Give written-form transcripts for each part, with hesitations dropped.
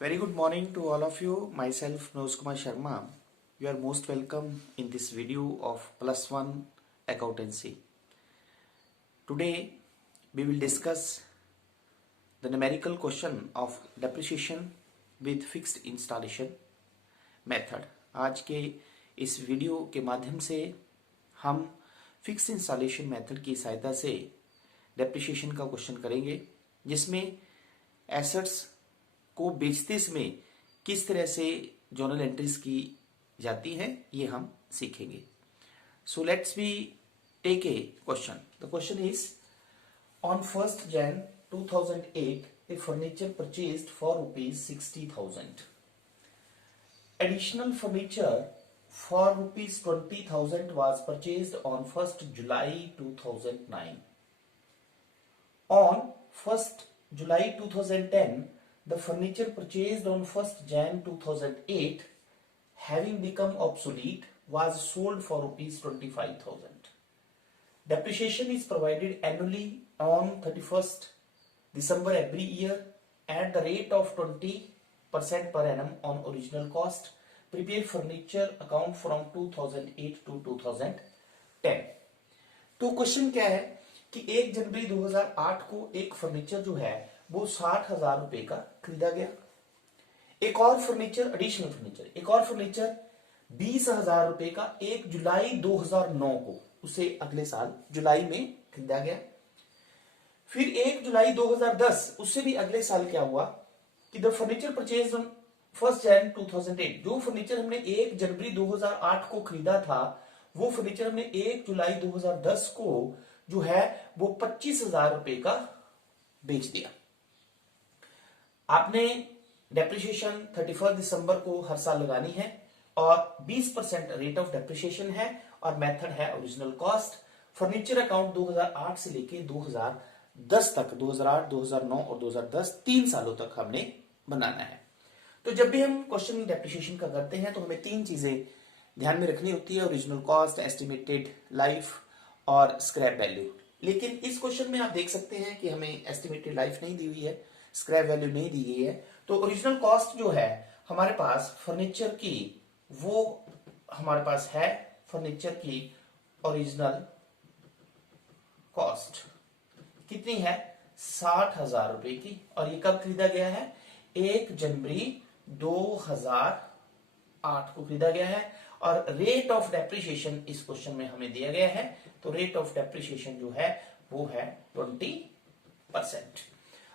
Very good morning to all of you. Myself, Manoj Kumar Sharma. You are most welcome in this video of Plus One Accountancy. Today, we will discuss the numerical question of depreciation with fixed installation method. आज के इस video के माध्यम से हम fix installation method की सहायता से डेप्रिसिएशन का क्वेश्चन करेंगे, जिसमें एसेट्स को बेचते समय किस तरह से जर्नल एंट्रीज की जाती हैं ये हम सीखेंगे. So let's be take a question. The question is on 1st Jan 2008 a furniture purchased for rupees 60,000. Additional furniture for rupees 20,000 was purchased on 1st July 2009. On 1st July 2010, the furniture purchased on 1st Jan 2008, having become obsolete, was sold for rupees 25,000. Depreciation is provided annually on 31st December every year at the rate of 20% per annum on original cost. Prepare furniture account from 2008 to 2010. तो question क्या है कि 1 जनवरी 2008 को एक furniture जो है वो 60,000 रुपए का खरीदा गया. एक और फर्नीचर, एडिशनल फर्नीचर, एक और फर्नीचर 20,000 रुपए का 1 जुलाई 2009 को, उसे अगले साल जुलाई में खरीदा गया. फिर 1 जुलाई 2010, उससे भी अगले साल क्या हुआ कि the furniture purchase on 1st Jan 2008, जो फर्नीचर हमने 1 जनवरी 2008 को खरीदा था वो फर्नीचर हमने 1 जुलाई 2010 को जो है वो 25,000 रुपए का बेच दिया. आपने डेप्रिसिएशन 31 दिसंबर को हर साल लगानी है और 20% रेट ऑफ डेप्रिसिएशन है और मेथड है ओरिजिनल कॉस्ट. फर्नीचर अकाउंट 2008 से लेके 2010 तक, 2008, 2009 और 2010 3 सालों तक हमने बनाना है. तो जब भी हम क्वेश्चन डेप्रिसिएशन का करते हैं तो हमें 3 चीजें ध्यान में रखनी होती है: ओरिजिनल कॉस्ट, एस्टिमेटेड लाइफ और स्क्रैप वैल्यू. लेकिन इस क्वेश्चन में आप देख सकते हैं कि हमें एस्टिमेटेड लाइफ नहीं दी हुई है, स्क्रैप वैल्यू नहीं दी गई है. तो ओरिजिनल कॉस्ट जो है हमारे पास फर्नीचर की, वो हमारे पास है फर्नीचर की ओरिजिनल कॉस्ट कितनी है? 60,000 रुपए की. और ये कब खरीदा गया है? 1 जनवरी 2008 को खरीदा गया है. और रेट ऑफ डेप्रिसिएशन इस क्वेश्चन में हमें दिया गया है, तो रेट ऑफ डेप्रिसिएशन जो है वो है 20%.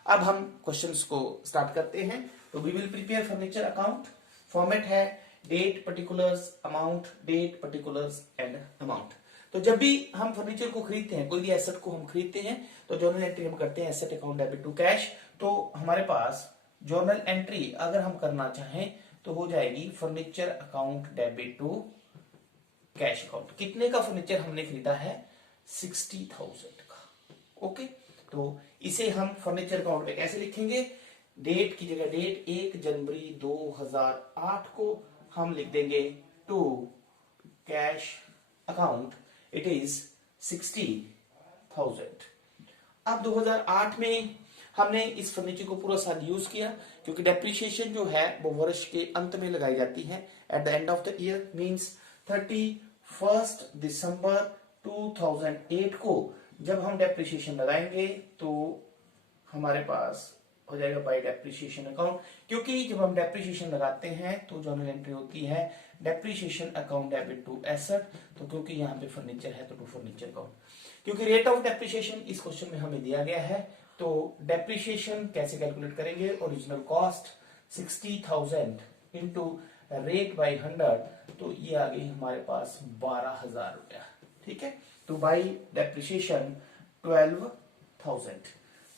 अब हम क्वेश्चंस को स्टार्ट करते हैं. तो we will prepare furniture account. Format है date, particulars, amount, date, particulars and amount. तो जब भी हम फर्नीचर को खरीदते हैं, कोई भी एसेट को हम खरीदते हैं, तो जर्नल एंट्री हम करते हैं asset account debit to cash. तो हमारे पास जर्नल एंट्री अगर हम करना चाहें तो हो जाएगी furniture account debit to cash account. कितने का फर्नीचर हमने खरीदा है? 60,000 का. ओके, तो इसे हम फर्नीचर अकाउंट में कैसे लिखेंगे? डेट की जगह डेट 1 जनवरी 2008 को हम लिख देंगे to cash account, it is 60,000. अब 2008 में हमने इस फर्नीचर को पूरा साल यूज किया, क्योंकि डेप्रिसिएशन जो है वो वर्ष के अंत में लगाई जाती है. At the end of the year means 31 दिसंबर 2008 को जब हम डेप्रिसिएशन लगाएंगे तो हमारे पास हो जाएगा बाय डेप्रिसिएशन अकाउंट. क्योंकि जब हम डेप्रिसिएशन लगाते हैं तो जर्नल एंट्री होती है depreciation account debit to asset. तो क्योंकि यहाँ पे फर्नीचर है तो टू फर्नीचर अकाउंट. क्योंकि रेट ऑफ डेप्रिसिएशन इस क्वेश्चन में हमें दिया गया है, तो डेप्रिसिएशन कैसे कैलकुलेट करेंगे? Original cost 60,000 into rate by 100, तो ये आ गई हमारे पास 12,000 रुपया. ठीक है, तो बाई डेप्रिसिएशन 12,000.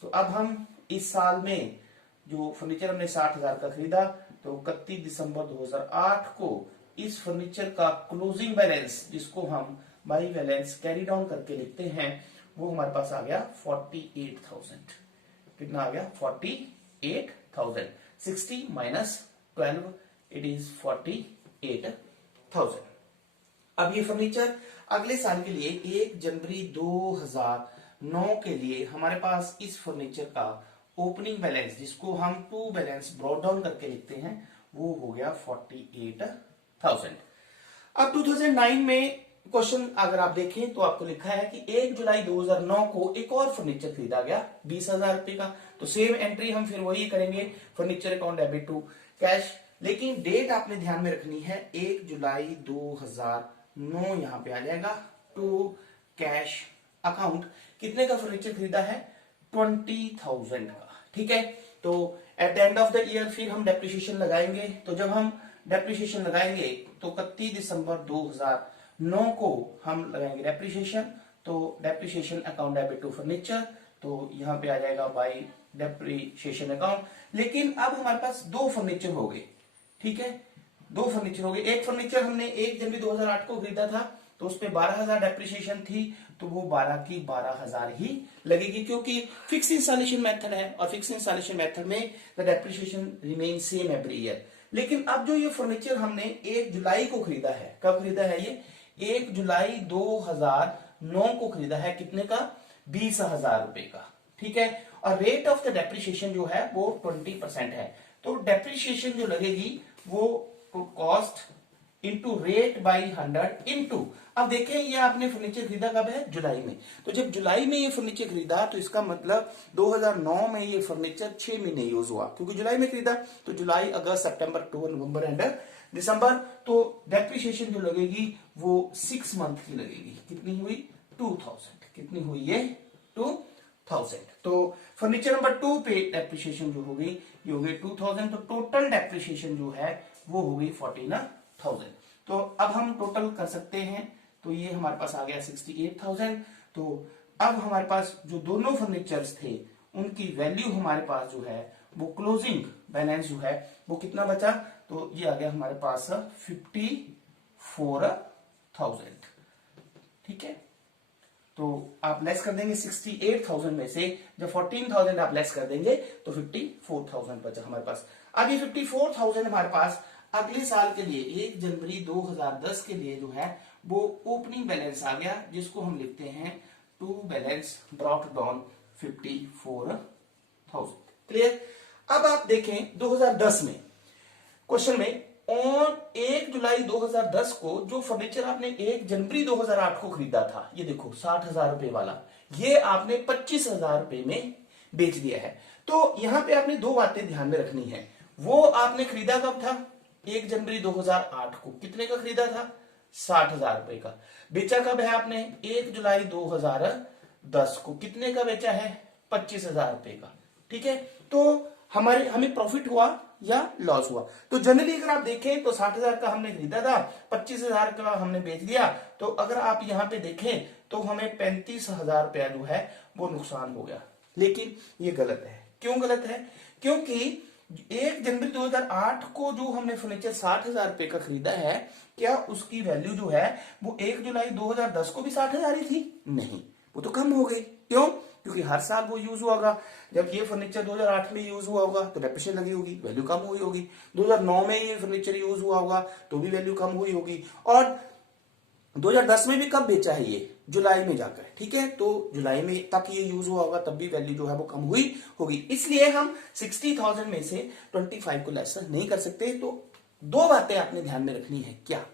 तो अब हम इस साल में जो फर्नीचर हमने 60,000 का खरीदा, तो 31 दिसंबर 2008 को इस फर्नीचर का क्लोजिंग बैलेंस, जिसको हम बाई बैलेंस कैरी डाउन करके लिखते हैं, वो हमारे पास आ गया 48,000. कितना आ गया? 48,000. 60 माइनस 12, इट इज 48,000. अब ये फर्नीचर अगले साल के लिए 1 जनवरी 2009 के लिए हमारे पास इस फर्नीचर का ओपनिंग बैलेंस, जिसको हम टू बैलेंस ब्रॉट डाउन करके लिखते हैं, वो हो गया 48,000। अब 2009 में क्वेश्चन अगर आप देखें तो आपको लिखा है कि 1 जुलाई 2009 को एक और फर्नीचर खरीदा गया 20,000 रुपए का। तो सेम एंट्री हम फिर वही करेंगे, furniture account debit to cash, लेकिन डेट आपने ध्यान में रखनी है 1 जुलाई 2009 यहां पे आ जाएगा टू कैश अकाउंट। कितने का फर्नीचर खरीदा है? 20,000 का। ठीक है, तो at the end of the year फिर हम डेप्रिसिएशन लगाएंगे। तो जब हम डेप्रिसिएशन लगाएंगे तो 31 दिसंबर 2009 को हम लगाएंगे डेप्रिसिएशन। तो depreciation account debit to furniture, तो यहां पे आ जाएगा बाई डेप्रिसिएशन अकाउंट। लेकिन अब हमारे पास दो फर्नीचर हो गए। ठीक है, दो फर्नीचर हो गए। एक फर्नीचर हमने 1 जनवरी 2008 को खरीदा था, तो उस पे 12,000 डेप्रिसिएशन थी, तो वो 12 की 12,000 ही लगेगी, क्योंकि फिक्स इंस्टॉलेशन मेथड है और फिक्स इंस्टॉलेशन मेथड में the depreciation remain same every year. लेकिन अब जो ये फर्नीचर हमने 1 जुलाई को खरीदा है, कब खरीदा है ये? 1 जुलाई 2009 को खरीदा है। कितने का? 20,000 रुपए का। ठीक है, और रेट ऑफ द डेप्रिसिएशन जो है वो 20% है। तो डेप्रिसिएशन जो लगेगी वो cost into rate by 100 into, अब देखें ये आपने फर्नीचर खरीदा कब है? जुलाई में। तो जब जुलाई में ये फर्नीचर खरीदा तो इसका मतलब 2009 में ये फर्नीचर 6 महीने यूज हुआ, क्योंकि जुलाई में खरीदा। तो जुलाई, अगस्त, सितंबर, अक्टूबर, नवंबर एंड दिसंबर। तो डेप्रिसिएशन जो लगेगी वो 6 मंथ की लगेगी। कितनी हुई? 2000। कितनी हुई ये? 2000। तो फर्नीचर नंबर 2 पे डेप्रिसिएशन जो होगी ये हो गई 2000। तो टोटल डेप्रिसिएशन जो है वो हो गई 14,000। तो अब हम टोटल कर सकते हैं, तो ये हमारे पास आ गया 68,000। तो अब हमारे पास जो दोनों फर्नीचर्स थे उनकी वैल्यू हमारे पास जो है वो क्लोजिंग बैलेंस जो है वो कितना बचा? तो ये आ गया हमारे पास 54,000। ठीक है, तो आप लेस कर देंगे 68,000 में से, जब 14,000 आप लेस कर देंगे तो 54,000 बचा हमारे पास। अब ये 54,000 हमारे पास अगले साल के लिए 1 जनवरी 2010 के लिए जो है वो ओपनिंग बैलेंस आ गया, जिसको हम लिखते हैं to balance brought down 54,000। Clear? अब आप देखें 2010 में क्वेश्चन में ऑन 1 जुलाई 2010 को जो फर्नीचर आपने 1 जनवरी 2008 को खरीदा था, ये देखो 60,000 रुपए वाला, ये आपने 25,000 रुपए में बेच दिया है। तो यहां पे आपने दो बातें ध्यान में रखनी है। वो आपने खरीदा कब था? 1 जनवरी 2008 को। कितने का खरीदा था? 60,000 रुपए का। बेचा कब है आपने? 1 जुलाई 2010 को। कितने का बेचा है? 25,000 रुपए का। ठीक है, तो हमें प्रॉफिट हुआ या लॉस हुआ? तो जनरली अगर आप देखें तो 60,000 का हमने खरीदा था, 25,000 का हमने बेच दिया। तो अगर आप यहां पे देखें तो हमें 35,000 रुपया जो है वो नुकसान हो गया। लेकिन ये गलत है। क्यों गलत है? क्योंकि 1 जनवरी 2008 को जो हमने फर्नीचर 60,000 रुपए का खरीदा है, क्या उसकी वैल्यू जो है वो 1 जुलाई 2010 को भी 60,000 ही थी? नहीं, वो तो कम हो गई। क्यों? क्योंकि हर साल वो यूज हुआ होगा। जब ये फर्नीचर 2008 में यूज हुआ होगा तो डेप्रिसिएशन लगी होगी, वैल्यू कम हुई होगी। 2009 में ये फर्नीचर यूज हुआ होगा तो भी वैल्यू कम हुई होगी। और 2010 में भी कब बेचा है ये? जुलाई में जाकर। ठीक है, तो जुलाई में तक ये यूज हुआ होगा, तब भी वैल्यू जो है वो कम हुई होगी। इसलिए हम 60,000 में से 25 को लेस नहीं कर सकते। तो दो बातें आपने ध्यान में रखनी है। क्या?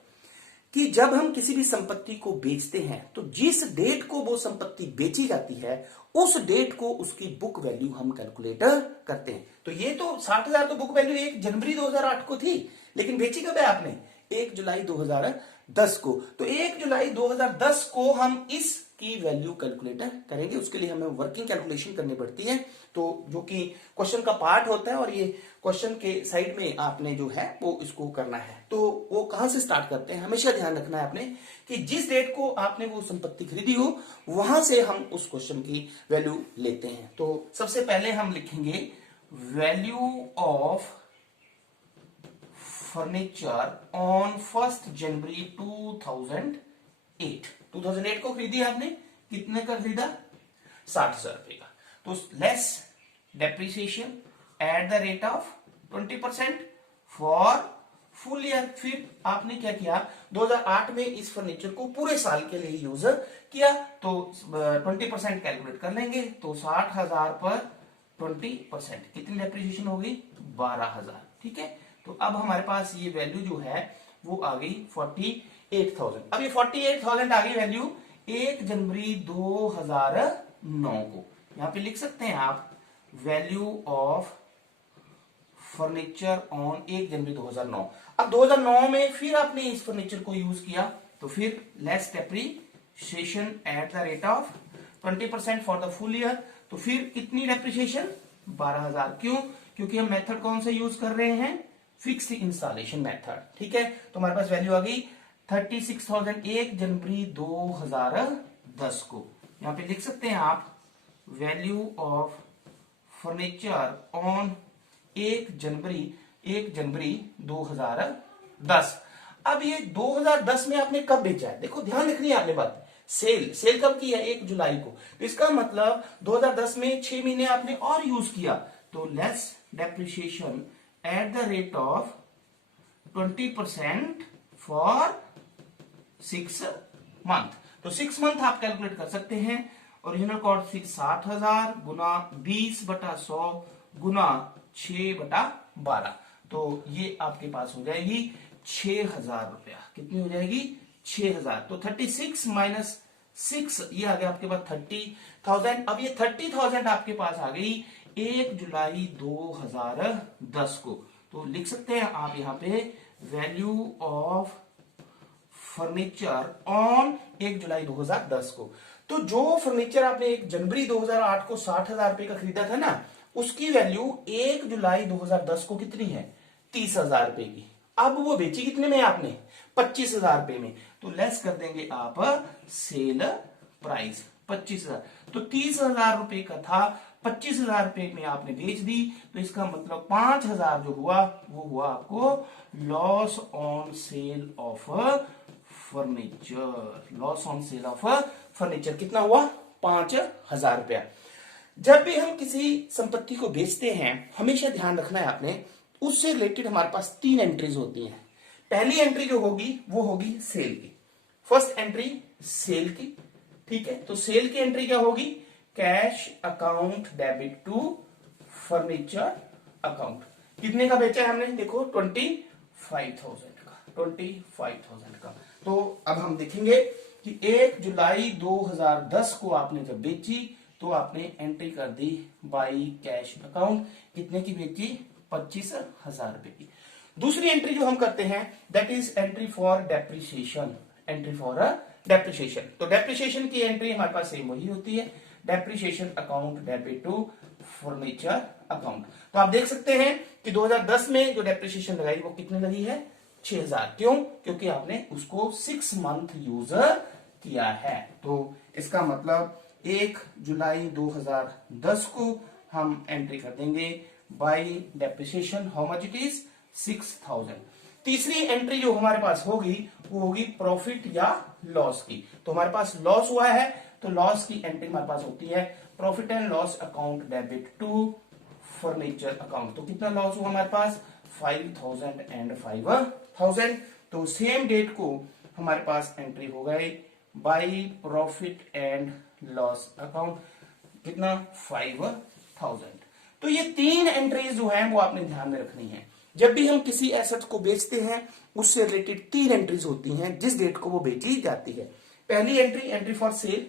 कि जब हम किसी भी संपत्ति को बेचते हैं तो जिस डेट को वो संपत्ति बेची जाती है उस डेट को उसकी बुक वैल्यू हम कैलकुलेट करते हैं। तो ये तो 60,000 तो बुक वैल्यू 1 जनवरी 2008 को थी, लेकिन बेची कब है आपने? 1 जुलाई 2010 को। तो 1 जुलाई 2010 को हम इसकी वैल्यू कैलकुलेट करेंगे। उसके लिए हमें वर्किंग कैलकुलेशन करनी पड़ती है, तो जो कि क्वेश्चन का पार्ट होता है, और ये क्वेश्चन के साइड में आपने जो है वो इसको करना है। तो वो कहां से स्टार्ट करते हैं? हमेशा ध्यान रखना है आपने कि जिस डेट को आपने वो संपत्ति खरीदी हो वहां से हम उस क्वेश्चन की वैल्यू लेते हैं। तो सबसे पहले हम लिखेंगे वैल्यू ऑफ फर्नीचर ऑन 1 जनवरी 2008। 2008 को खरीदी आपने, कितने का खरीदा? 60,000 रुपए का। तो less depreciation at the rate of 20% for full year. फिर आपने क्या किया? 2008 में इस फर्नीचर को पूरे साल के लिए यूज किया, तो 20% कैलकुलेट कर लेंगे। तो 60,000 पर 20%। कितनी डेप्रिसिएशन होगी? 12,000। ठीक है, तो अब हमारे पास ये वैल्यू जो है वो आ गई 48,000। अब ये 48,000 आ गई वैल्यू 1 जनवरी 2009 को। यहां पे लिख सकते हैं आप वैल्यू ऑफ फर्नीचर ऑन 1 जनवरी 2009। अब 2009 में फिर आपने इस फर्नीचर को यूज किया तो फिर less depreciation at the rate of 20% for the full year. तो फिर कितनी डेप्रिसिएशन? 12,000। क्यों? क्योंकि हम मेथड कौन सा यूज कर रहे हैं? Fixed installation method. ठीक है, तो हमारे पास वैल्यू आ गई 36,000 1 जनवरी 2010 को। यहां पे लिख सकते हैं आप वैल्यू ऑफ फर्नीचर ऑन 1 जनवरी 2010। अब ये 2010 में आपने कब बेचा है? देखो ध्यान रखनी है आपने बात। सेल कब की है? 1 जुलाई को। तो इसका मतलब 2010 में 6 महीने आपने और यूज किया, तो less depreciation at the rate of 20% for 6 month. तो 6 मंथ आप कैलकुलेट कर सकते हैं। ओरिजिनल कॉस्ट 60,000 गुना 20/100 गुना 6/12, तो ये आपके पास हो जाएगी 6,000 रुपया। कितनी हो जाएगी? 6,000। तो 36 माइनस 6 ये आ गया आपके पास 30,000। अब ये 30,000 आपके पास आ गई 1 जुलाई 2010 को। तो लिख सकते हैं आप यहां पे वैल्यू ऑफ फर्नीचर ऑन 1 जुलाई 2010 को। तो जो फर्नीचर आपने 1 जनवरी 2008 को 60,000 रुपए का खरीदा था ना, उसकी वैल्यू 1 जुलाई 2010 को कितनी है? 30,000 रुपए की। अब वो बेची कितने में आपने? 25,000 रुपए में। तो लेस कर देंगे आप सेल प्राइस 25,000। तो 30,000 रुपए का था, 25,000 रुपए में आपने बेच दी, तो इसका मतलब 5,000 जो हुआ वो हुआ आपको loss on sale of furniture. Loss on sale of furniture कितना हुआ? 5,000 रुपया। जब भी हम किसी संपत्ति को बेचते हैं हमेशा ध्यान रखना है आपने, उससे रिलेटेड हमारे पास 3 एंट्रीज होती हैं। पहली एंट्री जो होगी वो होगी सेल की। फर्स्ट एंट्री सेल की। ठीक है, तो सेल की एंट्री क्या होगी? Cash account debit to furniture account. कितने का बेचा है हमने? देखो 25,000 का। 25,000 का। तो अब हम देखेंगे कि 1 जुलाई 2010 को आपने जब बेची तो आपने एंट्री कर दी बाई कैश अकाउंट। कितने की बेची? 25,000 रुपए की। दूसरी एंट्री जो हम करते हैं that is entry for depreciation. Entry for depreciation. तो डेप्रिसिएशन की एंट्री हमारे पास सेम वही होती है, depreciation account debit to furniture account. तो आप देख सकते हैं कि 2010 में जो डेप्रिसिएशन लगाई वो कितनी लगी है? 6,000। क्यों? क्योंकि आपने उसको 6 मंथ यूज किया है। तो इसका मतलब 1 जुलाई 2010 को हम एंट्री कर देंगे by depreciation. How much it is? 6,000। तीसरी एंट्री जो हमारे पास होगी वो होगी प्रॉफिट या लॉस की। तो हमारे पास लॉस हुआ है तो लॉस की एंट्री हमारे पास होती है profit and loss account debit to furniture account. तो कितना लॉस हुआ हमारे पास? 5,000 एंड 5,000। तो सेम डेट को हमारे पास एंट्री हो गई by profit and loss account. कितना? 5,000। तो ये 3 एंट्रीज जो है वो आपने ध्यान में रखनी है। जब भी हम किसी एसेट को बेचते हैं उससे रिलेटेड 3 एंट्रीज होती हैं जिस डेट को वो बेची जाती है। पहली entry entry for sale,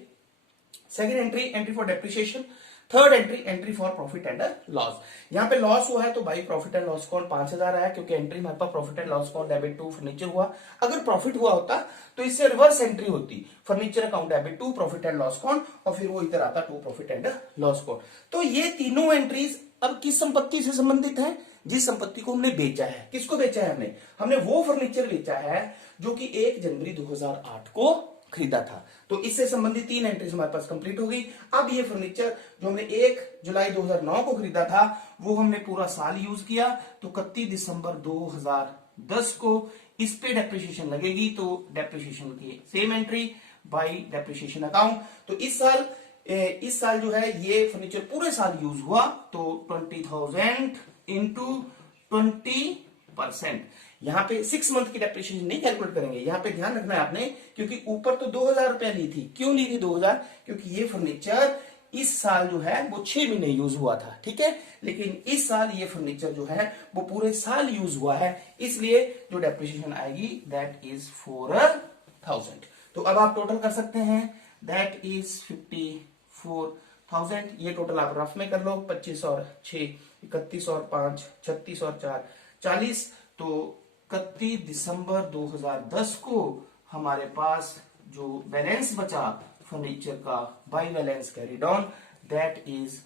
second entry entry for depreciation, third entry entry for profit and loss. यहाँ पे लॉस हुआ है तो by profit and loss account 5,000 आया क्योंकि एंट्री हमारे पास profit and loss account debit to furniture हुआ। अगर प्रॉफिट हुआ होता तो इससे रिवर्स एंट्री होती, furniture account debit to profit and loss account, और फिर वो इधर आता to profit and loss account. तो ये तीनों एंट्रीज अब किस संपत्ति से संबंधित है? जिस संपत्ति को हमने बेचा है। किसको बेचा है? हमने वो फर्नीचर बेचा है जो कि 1 जनवरी 2008 को खरीदा था। तो इससे संबंधित 3 एंट्रीज हमारे पास कंप्लीट हो गई। अब ये फर्नीचर जो हमने 1 जुलाई 2009 को खरीदा था वो हमने पूरा साल यूज किया, तो 31 दिसंबर 2010 को इस पे डेप्रिसिएशन लगेगी। तो डेप्रिसिएशन की same entry by depreciation account. तो इस साल जो है ये फर्नीचर पूरे साल यूज हुआ, तो 20,000 इंटू 20%। यहाँ पे 6 मंथ की डेप्रिसिएशन नहीं कैलकुलेट करेंगे। यहाँ पे ध्यान रखना है आपने, क्योंकि ऊपर तो 2,000 रुपया ली थी। क्यों ली थी 2,000? क्योंकि ये फर्नीचर इस साल जो है वो 6 महीने यूज हुआ था, ठीक है, लेकिन इस साल ये फर्नीचर जो है वो पूरे साल यूज हुआ है, इसलिए जो डेप्रिसिएशन आएगी दैट इज 4000। तो अब आप टोटल कर सकते हैं, दैट इज 54,000। ये टोटल आप रफ में कर लो, 25 और 6 31 और 5 36 और 4 40। तो 31 दिसंबर 2010 को हमारे पास जो बैलेंस बचा फर्नीचर का by balance carried on that is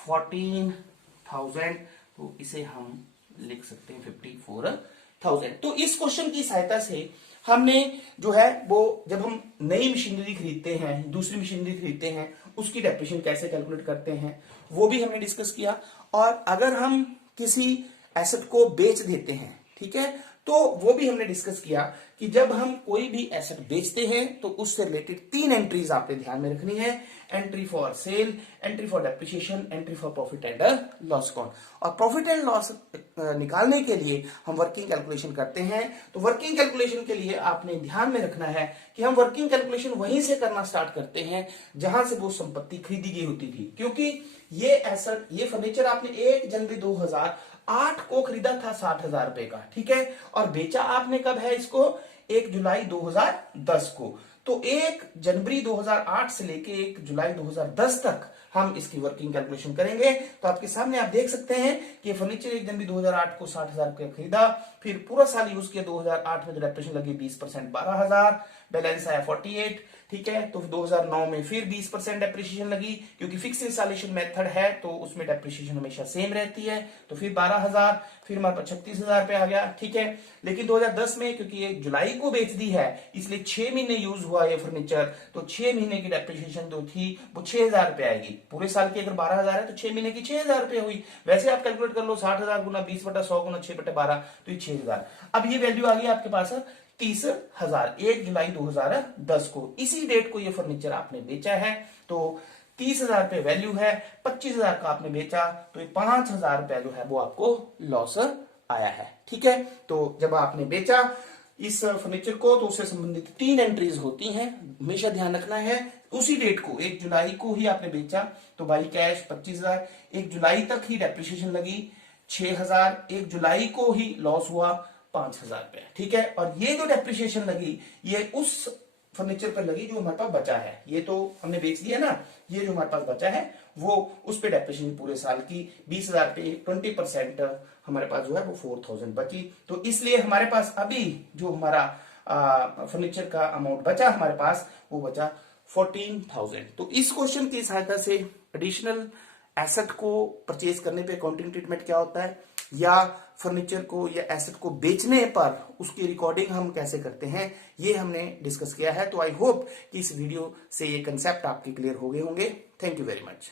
14,000। तो इसे हम लिख सकते हैं 54,000। तो इस क्वेश्चन की सहायता से हमने जो है वो जब हम नई मशीनरी खरीदते हैं, दूसरी मशीनरी खरीदते हैं, उसकी डेप्रिसिएशन कैसे कैलकुलेट करते हैं वो भी हमने डिस्कस किया। और अगर हम किसी एसेट को बेच देते हैं, ठीक है, तो वो भी हमने डिस्कस किया कि जब हम कोई भी एसेट बेचते हैं तो उससे रिलेटेड 3 एंट्रीज आपने ध्यान में रखनी है, entry for cell, entry for depreciation, entry for profit and loss account. और प्रॉफिट एंड लॉस निकालने के लिए हम वर्किंग कैलकुलेशन करते हैं। तो वर्किंग कैलकुलेशन के लिए आपने ध्यान में रखना है कि हम वर्किंग कैलकुलेशन वहीं से करना स्टार्ट करते हैं जहां से वो संपत्ति खरीदी गई होती थी, क्योंकि ये एसेट, ये फर्नीचर आपने 1 जनवरी 2008 को खरीदा था 60,000 रुपए का, ठीक है, और बेचा आपने कब है इसको 1 जुलाई 2010 को। तो 1 जनवरी 2008 से लेके 1 जुलाई 2010 तक हम इसकी वर्किंग कैलकुलेशन करेंगे। तो आपके सामने आप देख सकते हैं कि फर्नीचर 1 जनवरी 2008 को 60,000 रुपए खरीदा, फिर पूरा साल यूज किया, 2008 में जो डेप्रिसिएशन लगी 20% 12,000, बैलेंस आया 48, ठीक है। तो 2009 में फिर 20% डेप्रिसिएशन लगी, क्योंकि फिक्स इंस्टॉलेशन मेथड है तो उसमें डेप्रिसिएशन हमेशा सेम रहती है। तो फिर 12,000, फिर हमारे पास 36,000 रुपए आ गया, ठीक है। लेकिन 2010 में क्योंकि ये जुलाई को बेच दी है इसलिए 6 महीने यूज हुआ ये फर्नीचर, तो 6 महीने की डेप्रिसिएशन जो थी वो 6,000 रुपए आएगी। पूरे साल की अगर 12,000 है तो 6 महीने की 6,000 रुपए हुई। वैसे आप कैलकुलेट कर लो, 60,000 गुना 20/100 गुना 6/12, तो ये 6,000। अब ये वैल्यू आ गई आपके पास 30,000 1 जुलाई 2010 को। इसी डेट को ये फर्नीचर आपने बेचा है, तो 30,000 रुपए वैल्यू है, 25,000 का आपने बेचा, तो ये 5,000 रुपए जो है वो आपको लॉस आया है, ठीक है। तो जब आपने बेचा इस फर्नीचर को तो उससे संबंधित 3 एंट्रीज होती हैं, हमेशा ध्यान रखना है। उसी डेट को 1 जुलाई को ही आपने बेचा तो बाई कैश 25,000, 1 जुलाई तक ही डेप्रिसिएशन लगी 6,000, 1 जुलाई को ही लॉस हुआ 5,000 रुपए, ठीक है। और ये जो डेप्रिसिएशन लगी ये उस फर्नीचर पर लगी जो हमारे पास बचा है, ये तो हमने बेच दिया ना, ये जो हमारे पास बचा है वो उस पे डेप्रिसिएशन पूरे साल की 20,000 पे 20% हमारे पास जो है वो 4,000 बची। तो इसलिए हमारे पास अभी जो हमारा फर्नीचर का अमाउंट बचा हमारे पास वो बचा 14,000। तो इस क्वेश्चन की सहायता से एडिशनल एसेट को परचेज करने पे अकाउंटिंग ट्रीटमेंट क्या होता है, या फर्नीचर को या एसेट को बेचने पर उसकी रिकॉर्डिंग हम कैसे करते हैं, ये हमने डिस्कस किया है। तो आई होप कि इस वीडियो से ये कंसेप्ट आपके क्लियर हो गए होंगे। Thank you very much.